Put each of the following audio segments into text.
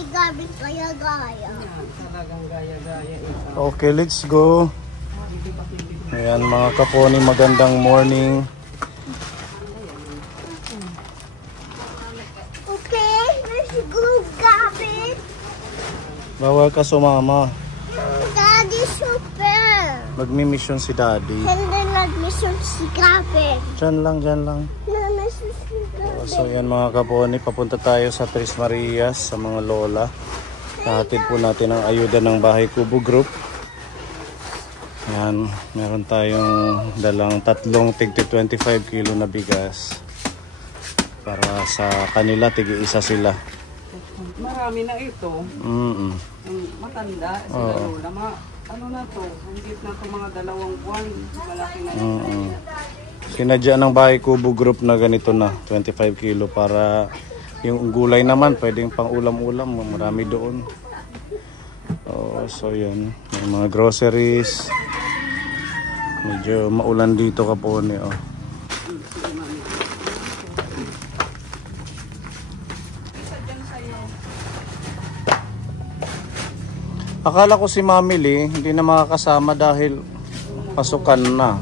si Gabin gaya-gaya. Talagang gaya-gaya ito. Okay, let's go. Ayan mga kaponi, magandang morning. Okay, let's go, Gabin. Bawal ka sumama. Daddy super. Magmi-mission si Daddy. Hindi nag-mission si Gabin. Diyan lang, diyan lang. Na-mission si Gabin. So yan mga kaponi, papunta tayo sa Tres Marias sa mga lola. Nahatid po natin ang ayuda ng Bahay Kubo Group. Yan, meron tayong dalang tatlong tig 25 kilo na bigas. Para sa kanila, tig-isa sila. Marami na ito. Mm-mm. Matanda sila lola. Ano na to? Hangit na to mga 2 buwan. Malaki na ito. Sinadya ng Bahay Kubo Group na ganito na, 25 kilo para yung gulay naman, pwedeng pang ulam-ulam, marami doon. So yan, may mga groceries. Medyo maulan dito kapone. Akala ko si Mami Lee hindi na makakasama dahil pasukan na.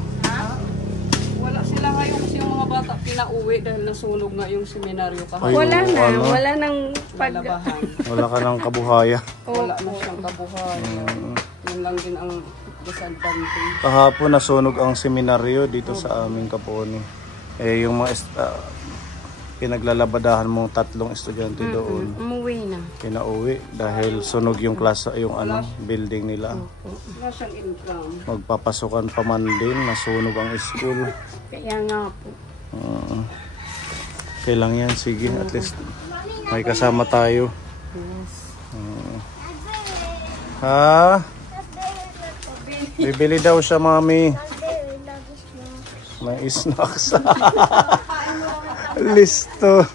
Wala sila ngayon kasi yung mga bata pinauwi dahil nasunog nga yung seminaryo kahapon. Wala na, wala nang Paglabahan. Wala ka ng kabuhaya. Wala na siyang kabuhay. Yun lang din ang disadvantage. Kahapon nasunog ang seminaryo dito sa aming kapone. Yung mga pinaglalabadahan mong 3 estudyante doon. Umuwi na. Pinauwi dahil sunog yung klase, yung building nila. Wala siyang income. Magpapasukan pa man din, nasunog ang school. Kaya nga po. Kailang yan, sige, at least may kasama tayo. Yes. Ha? Bibili daw siya, Mami. May snacks. Listo.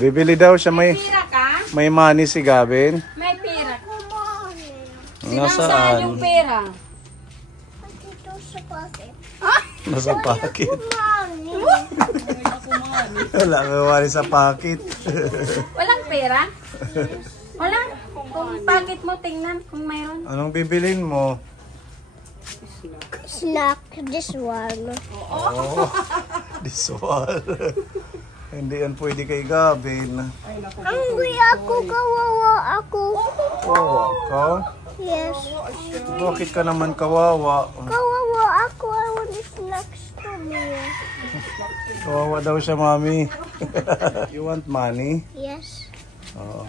Bibili daw siya, may Pira ka? may money si Gabin. May pira. Saan Nasaan? yung pera? Dito sa pocket. Nasa pocket. Mommy. Wala kang money sa pocket. Walang pera? Walang? Kung pocket mo, tingnan kung mayroon. Anong bibilin mo? Snack, this one. Oh, this one. Hindi yan pwede kay Gabin. Hungry ako, kawawa ako. Kawawa ka? Yes. Bakit ka naman kawawa? Kawawa ako, I want snacks to me. Kawawa daw siya, Mami. You want money? Yes. Oh.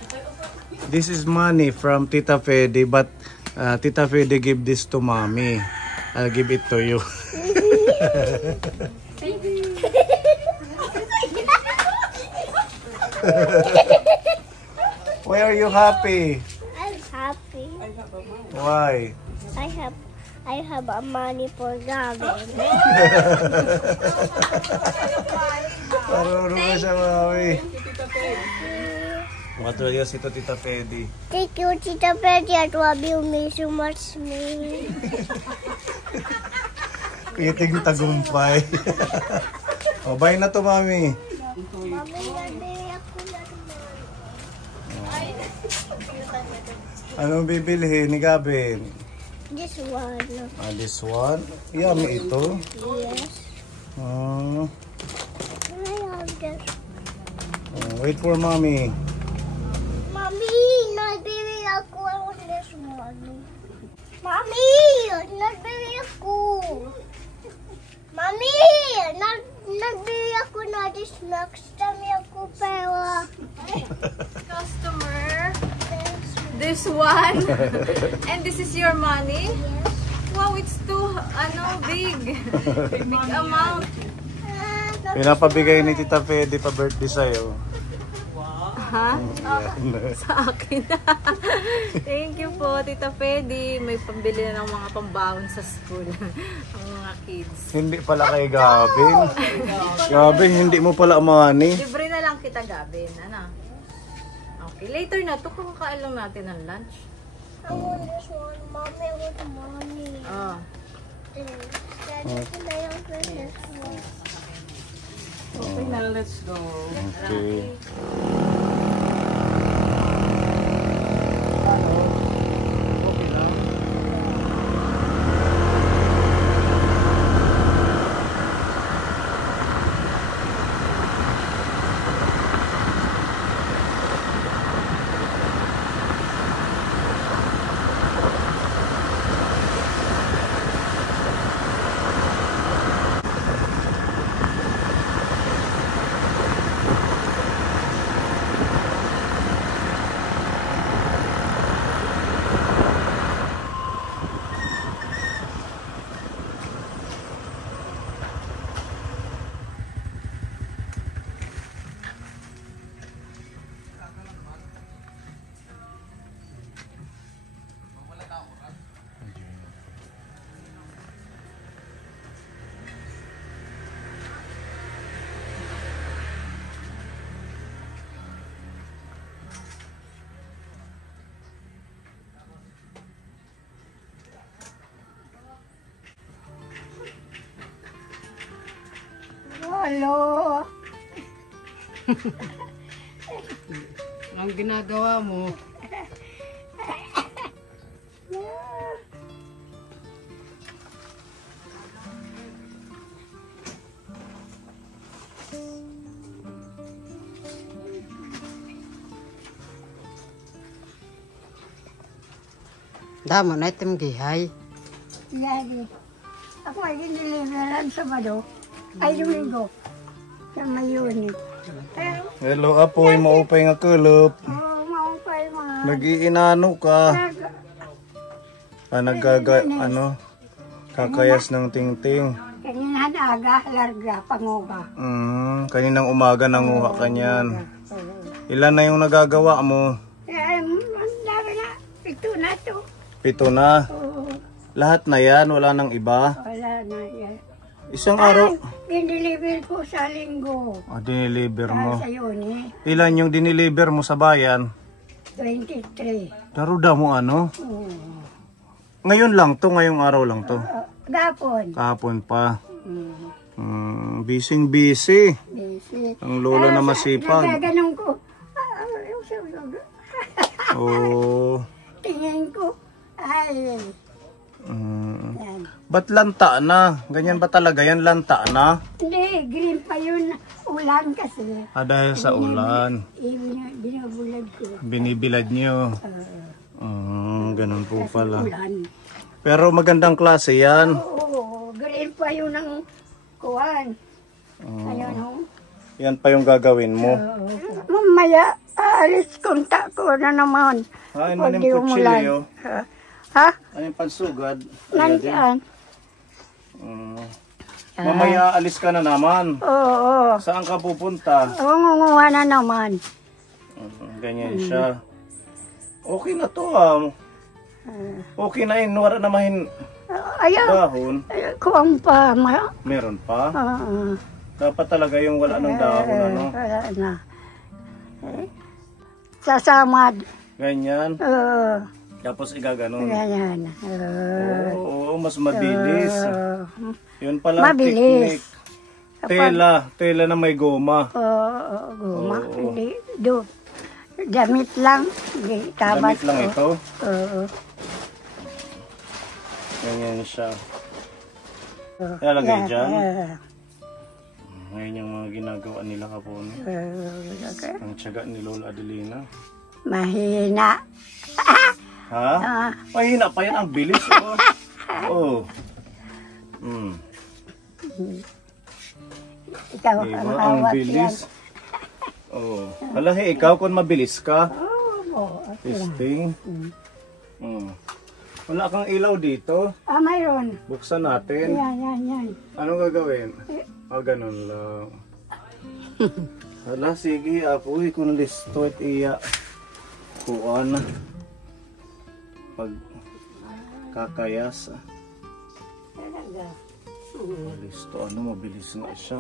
This is money from Tita Fede, but Tita Fede give this to Mommy. I'll give it to you. Why are you happy? I'm happy. Why? I have a money for Gavin. Marunong ka siya, Mami. Matuloy si Tita Fede. Thank you, Tita Betty. I love you so much, me. Kiting tagumpay. Oh, bye na to, Mami. Mami, nabili ako na naman. Anong bibilhin ni Gabin? This one. This one? Yummy ito. Yes. Oh, Can I have this? wait for Mommy. Mommy, nabili ako. I want this one. Mommy, nabili ako. Mommy, nabili ako na this next time ako pera. Customer, this one. And this is your money? Wow, it's too, big. Big amount. Pinapabigay ni Tita Fede pa birthday sa'yo. Ha? Sa akin. Thank you po, Tita Fede. May pambili na ng mga pambaon sa school. Ang mga kids. Hindi pala kay Gabin. Gabin, hindi mo pala money. Libre na lang kita, Gabin. Ano? Okay, later na to. Kakakain lang natin ng lunch. I want this one. Mommy, I want money. Oh. Daddy, can I have this one? Okay na, let's go. Okay. Hello. Ang ginagawa mo? Damo na itim gihay. Lagi. Ako ay diniliveran Sabado. Ay, Domingo. Sa Mayuni. Pero, Hello, apoy, maupay nga kulop. maupay mga... Nag-iinano ka. Kakayas ng tingting. Kaninahan aga, larga, panguga. Kaninang umaga nanguha ka niyan. Ilan na yung nagagawa mo? Ang dami na. Ito na to. 7 na. Oo. Lahat na yan, wala nang iba. Wala na yan. Isang araw. Diniliver ko sa linggo. Diniliver mo. Sa Yuni. Ilan yung diniliver mo sa bayan? 23. Daruda mo ano? Oo. Ngayon lang to, ngayong araw lang to. Gapon. Kahapon pa. Mm. Busy. Busy. Ang lola na masipag. Nagaganong ko. Oo. Tingin ko. Ay. Yan. Ba't lanta na? Ganyan ba talaga yan? Lanta na? Hindi, green pa yun. Ulan kasi. Dahil sa ulan. Binubulad ko. Binibilad nyo. Ganun po pala. Ulan. Pero magandang klase yan. Oo, green pa yun ng kuwan. Ayun o. Yan pa yung gagawin mo. Mamaya, aalis konta ko na naman. Ay, Pag nanim di umulan. kutsilyo. Ha? Ay, pansugad. Nandiyan? Mamaya alis ka na naman. Oo. Saan ka pupunta? Ungunguha na naman. Ganyan siya. Okay na to ah. Okay na yun. Wala naman Ayaw. dahon. Kuwang pa. Meron pa. Oo. Dapat talaga yung wala ng dahon. Ano? Wala na. Sasamad. Ganyan. Oo. Tapos igaganon. Ganyan. Oo, mas mabilis. Yun pala ang Mabilis. technique. Tela na may goma. Oo, guma. Oo. Hindi, damit lang. Hindi, tabas Damit lang ko. ito. Oo. Ganyan siya. Lalagay dyan. Yeah. Ngayon yung mga ginagawa nila kapon. Okay. Ang tiyaga ni Lola Adelina. Mahina. Ha? Mahina pa yan. Ang bilis. Oh. Ikaw, Diba? ang Ang hawak yan. bilis. Oh. Halahi, ikaw kung mabilis ka. Oo. Testing. Wala kang ilaw dito. Mayroon. Buksan natin. Yan. Anong gagawin? Ganun lang. Hala, sige, apoy, kung listo at iya. Kuan. Pag kakayas. Talaga. Listo, mabilis nga siya.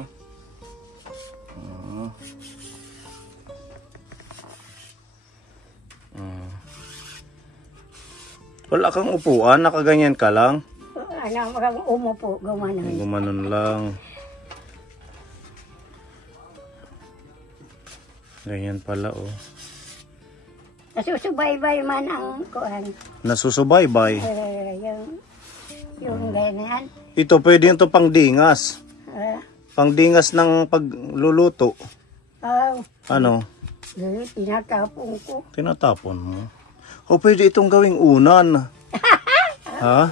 Wala kang upuan, nakaganyan ka lang. Ano, umupo, gumanon. Gumanon lang. Ganyan pala oh. Nasusubaybay man ang kuhan. Nasusubaybay. Yung ganyan. Ito pwede ito pangdingas. Pangdingas ng pagluluto. Ano? Tinatapon ko. Tinatapon mo. O pwede itong gawing unan. Ha?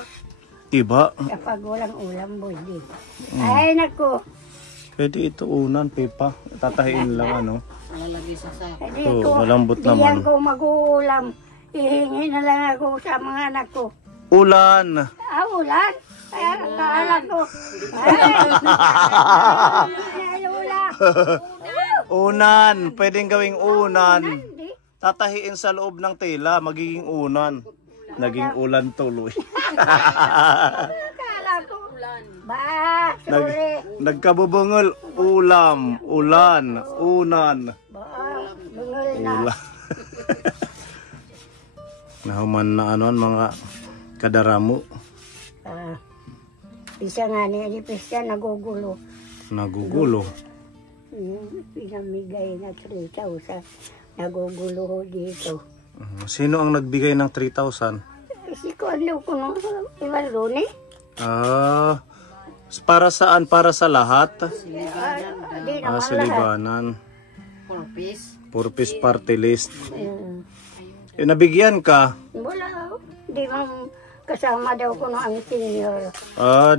Iba? Kapag walang ulam, pwede. Ay, naku. Pwede ito unan, Pepa. Tatahiin lang ano. Malalagay sa sako. Oo, malambot naman. Diyan ko mag-uulam. Ihingi na lang ako sa mga anak ko. Ulan! Ulan? Ay, akala ko. Ay, ulan. Unan! Pwedeng gawing unan. Hindi. Tatahiin sa loob ng tela, magiging unan. Naging ulan tuloy. Akala ko. Ba, sorry. Nagkabubungol. Ulam, ulan, unan. Ba, bungol na. Ulan. Nahuman na ano mga kadaramo. Pisa nga niya, di pisa nagugulo. Nagugulo. Pinamigay na 3,000. Nagugulo ho dito. Sino ang nagbigay ng 3,000? Si Kualo ko nung Iwalone. Para saan? Para sa lahat? Di naman Sa Libanan. Purpose party list. Nabigyan ka? Wala. Di man kasama daw ko nung ang senior.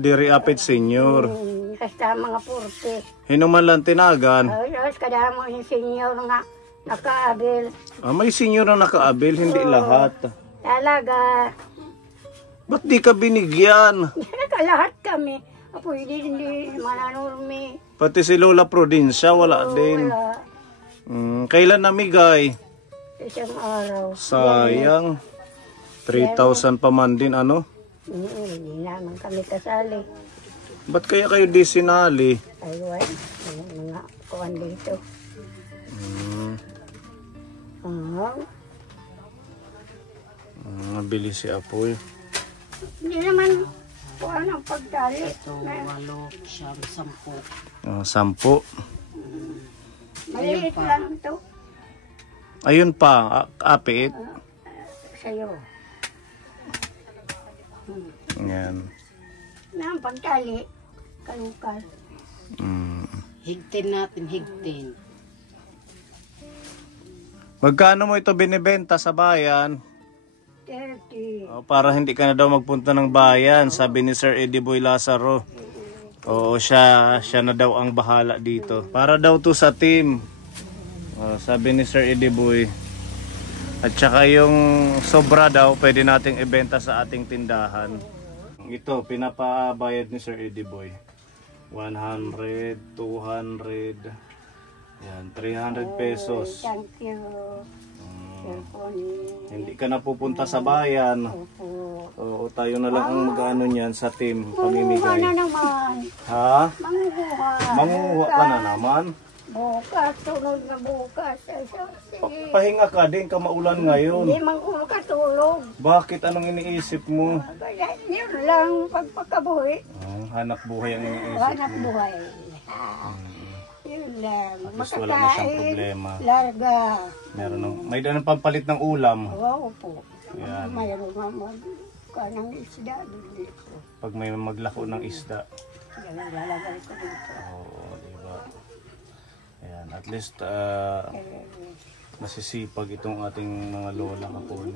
Diri apit senior. Kasama mga purpose. Hinuman lang tinagan. Tapos kada mo yung senior nga nakaabil. May senior na nakaabil, hindi lahat. Talaga. Ba't di ka binigyan? Nakalahat kami. Pwede hindi mananurmi. Pati si Lola Prudencia, wala din. Wala. Kailan namigay? Isang araw. Sayang. 3,000 pa man din, ano? Hindi naman kami kasali. Ba't kaya kayo di sinali? Aywan. Mga kuwan dito. Nabili si Apoy. Hindi naman kuwan ang pagdali. 10. Maliit lang ito. Ayun pa, apit. Sa'yo. Yan. Na ang pagdali. Kalukal. Higtin natin, higtin. Magkano mo ito binibenta sa bayan? 30. Para hindi ka na daw magpunta ng bayan, sabi ni Sir Eddie Boy Lazaro. Oo, siya na daw ang bahala dito. Para daw to sa team. Sabi ni Sir Eddie Boy. At saka yung sobra daw, pwede nating ibenta sa ating tindahan. Ito, pinapabayad ni Sir Eddie Boy. 100, 200, yan, 300 pesos. Thank you. Hindi ka na pupunta sa bayan. Oo, tayo na lang ang mag-ano niyan sa team, Manguha pamimigay. na naman. Ha? Manguha. Manguha ka na naman? Bukas, sunod na bukas. Sige. Pahinga ka din, kamaulan ngayon. Hindi manguha ka tulog. Bakit? Anong iniisip mo? Yun lang, pagpakabuhi. Hanap buhay ang iniisip Hanap mo. buhay. Yun lang. At least wala na siyang problema. Larga. May dalang pampalit ng ulam. Oo po. Yan. Mayroon naman ka ng isda dito. Pag may maglako ng isda. Yan ang lalagay ko dito. Oo, diba? Ayan, at least masisipag itong ating mga lola kapon.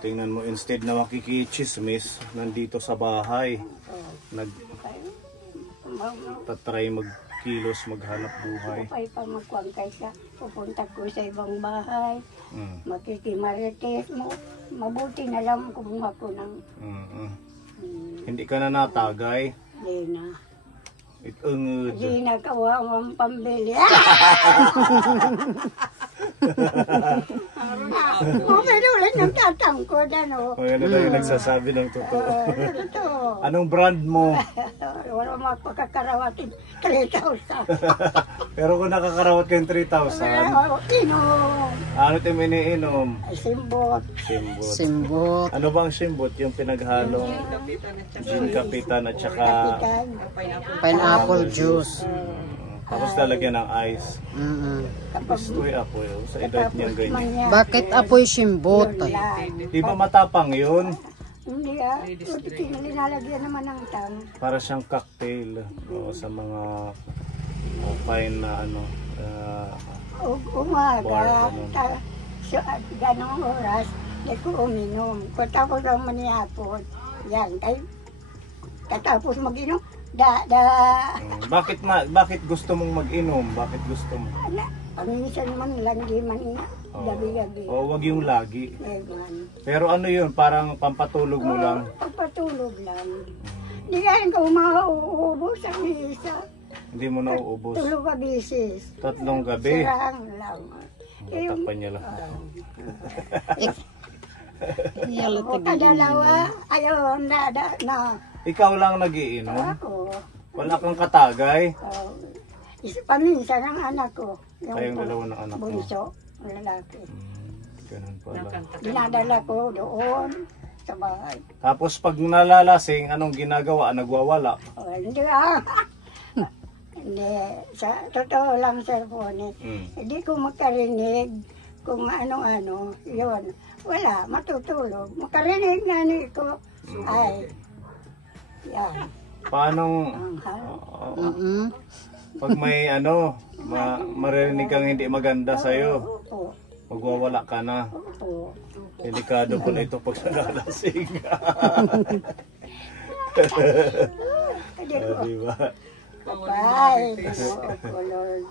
Tingnan mo, instead na makikichismis, nandito sa bahay. Nagtatry magkilos, maghanap buhay. Kapay pa magkuhan kaysa. Pupunta ko sa ibang bahay. Makikimarites mo. Mabuti na lang kung ako ng Hindi ka na natagay. Lena. Itungod. Hindi na kawawang pambili. Pero ulit nagtatangkod, ano? Ngayon na tayo nagsasabi ng totoo. Ito. Anong brand mo? Wala magpakakarawatin. 3,000. Pero kung nakakarawat kayong 3,000, Inom. ano tayo iniinom? Simbot. Simbot. Ano ba ang simbot? Yung pinaghalong gin kapitan at saka Pineapple juice. tapos lalagyan ng ice. Gusto ako sa edad niya ganyan. Bakit apoy simbot? Di ba matapang yun? Hindi nilalagyan naman ng tang. Para siyang cocktail sa mga fine na ano. Umaga. Ganong oras. Hindi ko uminom. Tapos ang maniyapon. Yan. Katapos mag-inom. Bakit gusto mong mag-inom? Bakit gusto mo? Paminsan naman lagi man gabi-gabi. Wag yung lagi. Ewan. Pero ano yun? Parang pampatulog mo lang. Pagpatulog lang. Hindi ka ko mauubos ang isa. Hindi mo nauubos. Tulog ka bisis. 3 gabi. Sarang lang. Tatakpan niya lang. O kadalawa, ayun, na. Ikaw lang nagiinom? Ako. Wala kang katagay? Paminsan ang anak ko. Kayong dalawa ng anak mo? Bunso, lalaki. Ganun pala. Dinadala ko doon sa bahay. Tapos pag nalalasing, anong ginagawa? Nagwawala? Hindi Hindi, sa totoo lang, Sir Pony, hindi ko makarinig kung ano-ano, yun. Wala, matutulog. Makarinig nga ko, ay, yan. Paano Ang hal. pag may maririnig kang hindi maganda sa'yo, Opo, magwawala ka na. opo. Delikado pala ito pag nalalasing. Hindi ko, Diba? Kapay, Ginoo ko, Lord,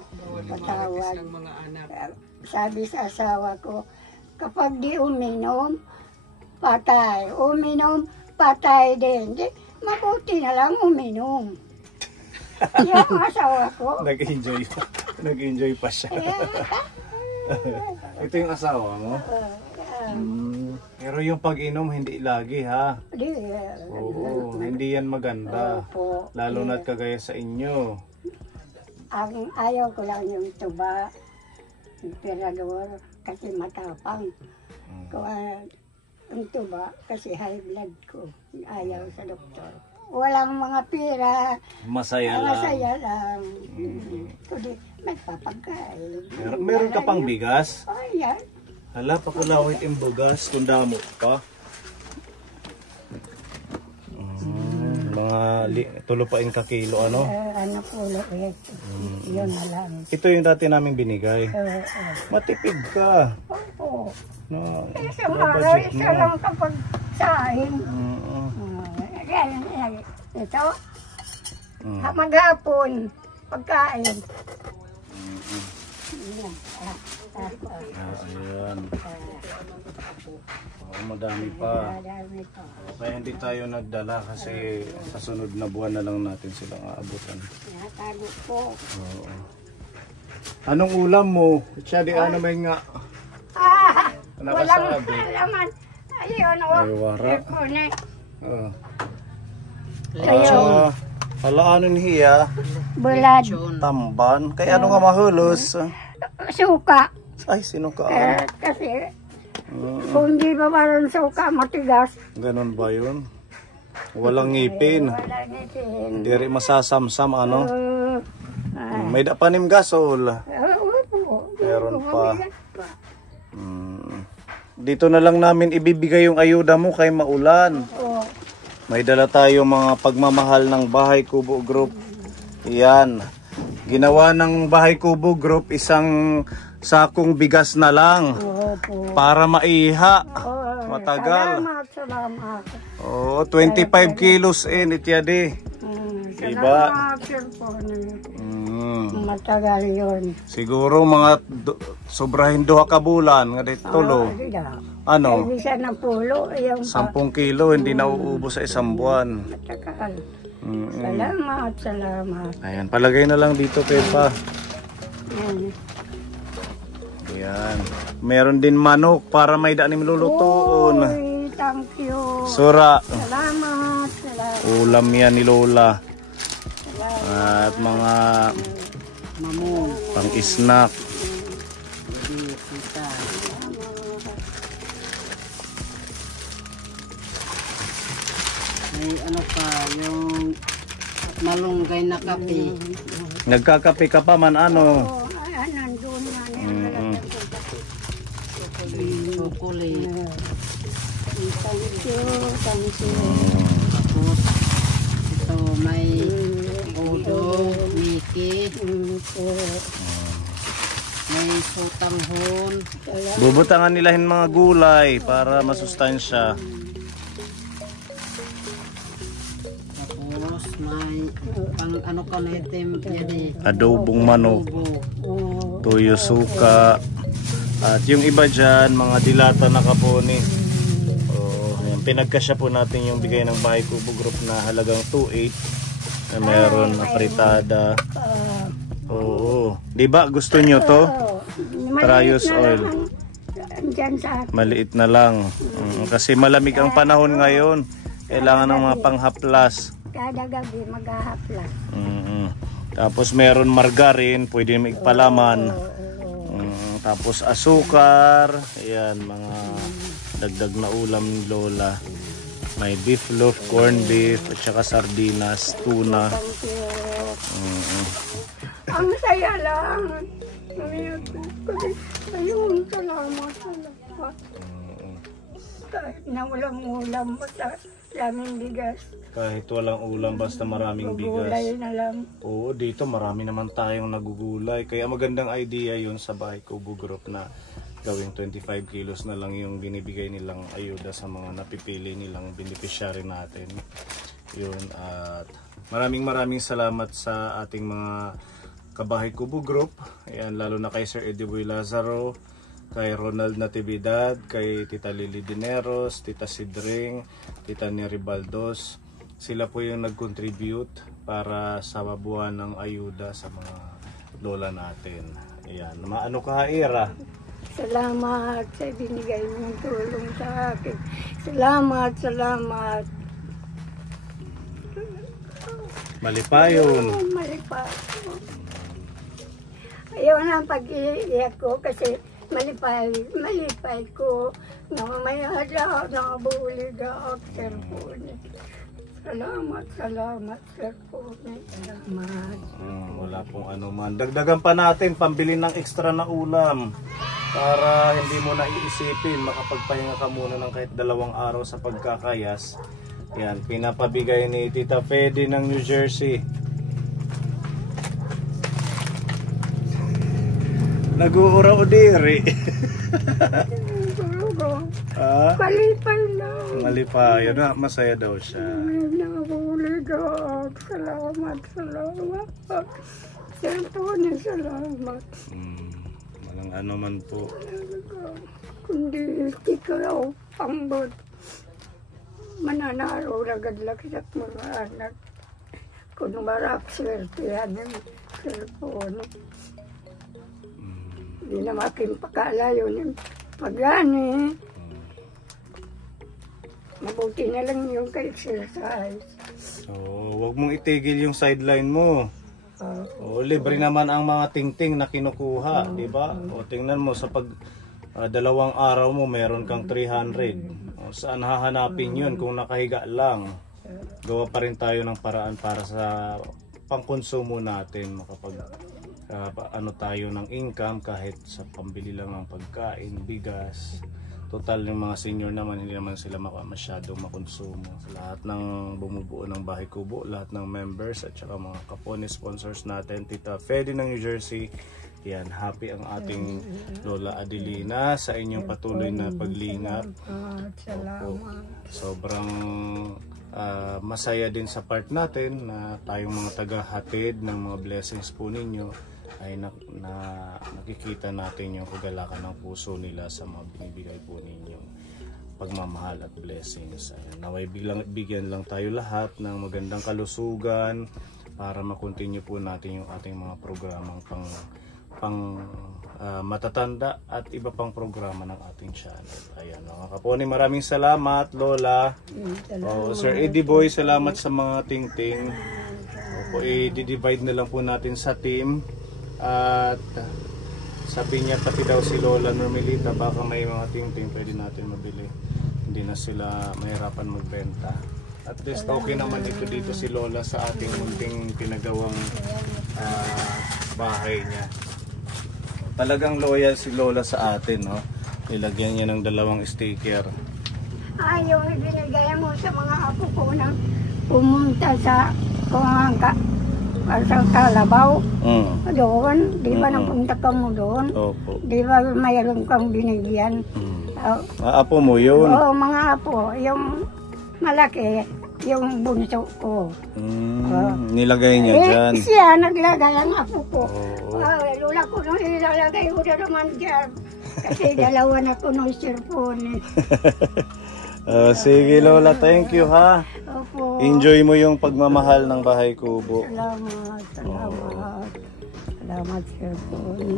patawad. Ang mga anak. Sabi sa asawa ko, kapag di uminom, patay. Uminom, patay din. Di, mabuti na lang uminom. Yan ang asawa ko. Nag-enjoy pa siya. Ito yung asawa mo? Pero yung pag-inom, hindi lagi ha. Di, Oo, hindi yan maganda. Opo. Lalo na't kagaya sa inyo. Ang ayaw ko lang yung tuba, yung tirador, kasi matapang. Kaya yung tuba, kasi high blood ko. Ayaw sa doktor. Walang mga pira. Masaya lang. Masaya lang. Kundi magpapagkain. Meron ka pang bigas? Oh, yan. Hala, pakulawit yung bugas kung damo pa. Tulo pa yung kakilo, ano? Ano po ulit. Yun na lang. Ito yung dati namin binigay. Matipid ka. Opo. No, Isang araw, isa lang kapag sahin. Ito, maghapon, pagkain. Ayan. Madami pa. Madami pa. Kaya hindi tayo nagdala kasi sa sunod na buwan na lang natin silang aabutan. Natago po. Oo. Anong ulam mo? Siya di ano may nga. Walang laman. Ayun, Ay, wara. Ipone. Oo. Ayun. Hala, ano niya? Bulad. Tamban. Kaya ano nga mahulos? Suka. Ay, sino ka? Kasi, kung di ba parang suka, matigas. Ganon ba yun? Walang ngipin. Walang ngipin. Hindi rin masasamsam, ano? May dapanim gasol. Meron pa. Dito na lang namin ibibigay yung ayuda mo kay Maulan. May dala tayo mga pagmamahal ng Bahay Kubo Group. Yan. Ginawa ng Bahay Kubo Group isang sakong bigas na lang para maiha. Matagal. Salamat. Oo, 25 kilos ityade. Diba? Matagal yun. Siguro mga sobrahin 2 ka bulan nga tulo. Ano? Isa ng pulo. 10 kilo hindi nauubos sa isang buwan. Matagal. Salamat. Ayan, palagay na lang dito, Pepa. Ayan. Meron din manok para may daanim lulutuon. Oy, thank you. Sura. Salamat. Ulam yan ni Lola. At mga pang-snack. May ano pa, yung malunggay na kape. Nagkakape ka pa man ano? Nandun nga. Chocolate. Thank you. Tapos, ito may udo, miki, may sutanghon. Bubutangan nila yung mga gulay para masustansya. Tapos may pang ano ka na itim yan Adobong manok, tuyo suka. At yung iba dyan, mga dilata na kaponi. Pinagkasya po natin yung bigay ng Bahay Kubo Group na halagang 2.8 na meron na fritada. Oo. Diba gusto nyo to? Trios oil. Maliit na lang. Kasi malamig ang panahon ngayon. Kailangan ng mga panghaplas. Kada gabi maghahaplas. Tapos meron margarine, pwede magpalaman. Tapos asukar. Ayan, mga dagdag na ulam ni Lola. May beef loaf, corned beef, at saka sardinas, tuna. Ang saya lang. Ayun, salamat. Kahit na walang ulam, basta daming bigas. Kahit walang ulam, basta maraming bigas. Gulay na lang. Oo, dito marami naman tayong nagugulay. Kaya magandang idea yun sa Bahay Kubo Group na gawing 25 kilos na lang yung binibigay nilang ayuda sa mga napipili nilang beneficiary natin. Yun, at maraming salamat sa ating mga Kabahay Kubo Group. Ayan, lalo na kay Sir Ediboy Lazaro, kay Ronald Natividad, kay Tita Lily Dineros, Tita Sidring, Tita Neri Baldos. Sila po yung nag-contribute para sa mabuhan ng ayuda sa mga lola natin. Ayan, maano ka, Ira? Salamat sa binigay mong tulong sa akin. Salamat. Malipayon. Malipayon. Ayaw na ang pag-iiyak ko kasi malipay ko. May hadlaw, nakabulig ako, cellphone. Salamat, cellphone. Salamat. Wala pong ano man. Dagdagan pa natin, pambili ng extra na ulam. Para hindi mo na iisipin, makapagpahinga ka muna ng kahit 2 araw sa pagkakayas. Yan, pinapabigay ni Tita Fedy ng New Jersey. Nag-uura o diri. Malipay lang. Malipay. Na, masaya daw siya. Nabulig ako. Salamat. Cellphone, salamat. Walang ano man po. Kundi ikaw, pambot. Mananaro agad laki at mga anak. Kung marap swerte yan yung cellphone. Hindi na makimpakala yun yung pagani. Mabuti na lang yung ka-exercise. Wag mong itigil yung sideline mo. Libre naman ang mga tingting na kinukuha, di ba? Tingnan mo sa pag 2 araw mo meron kang 300. Saan hahanapin yun kung nakahiga lang? Gawa pa rin tayo ng paraan para sa pangkonsumo natin, makapag ano tayo ng income kahit sa pambili lang ng pagkain, bigas. Total yung mga senior naman, hindi naman sila masyadong makonsumo. Lahat ng bumubuo ng Bahay Kubo, lahat ng members at saka mga kapone sponsors natin, Tita Fedy ng New Jersey. Yan, happy ang ating Lola Adelina sa inyong patuloy na paglingap. Salamat. Sobrang masaya din sa part natin na tayong mga tagahatid ng mga blessings po ninyo ay nakikita natin yung kagalakan ng puso nila sa mga binibigay po ninyong pagmamahal at blessings. Naway bigyan lang tayo lahat ng magandang kalusugan para makontinue po natin yung ating mga programang pang matatanda at iba pang programa ng ating channel. Ayan, mga kaponi, maraming salamat, Lola. Sir Ediboy, salamat sa mga tingting. I-divide na lang po natin sa team. At sabi niya pati daw si Lola Normelita, baka may mga tingting pwede natin mabili. Hindi na sila mahirapan magbenta. At least okay naman dito si Lola sa ating munting pinagawang bahay niya. Talagang loyal si Lola sa atin, no? Nilagyan niya ng 2 sticker. Yung ibinigay mo sa mga apo ko na pumunta sa sa Kalabaw. Doon, di ba napunta ka mo doon? Opo. Di ba mayroon kang binigyan? Apo mo yun? Oo, mga apo. Yung malaki, yung bunso ko. Nilagay niya dyan? Siya naglagay ang apo ko. Oo. Lola ko nung ilalagay ko na naman dyan. Kasi 2 na ko nung cellphone. Sige Lola, thank you ha. Opo. Enjoy mo yung pagmamahal ng Bahay Kubo. Salamat. Salamat, cellphone.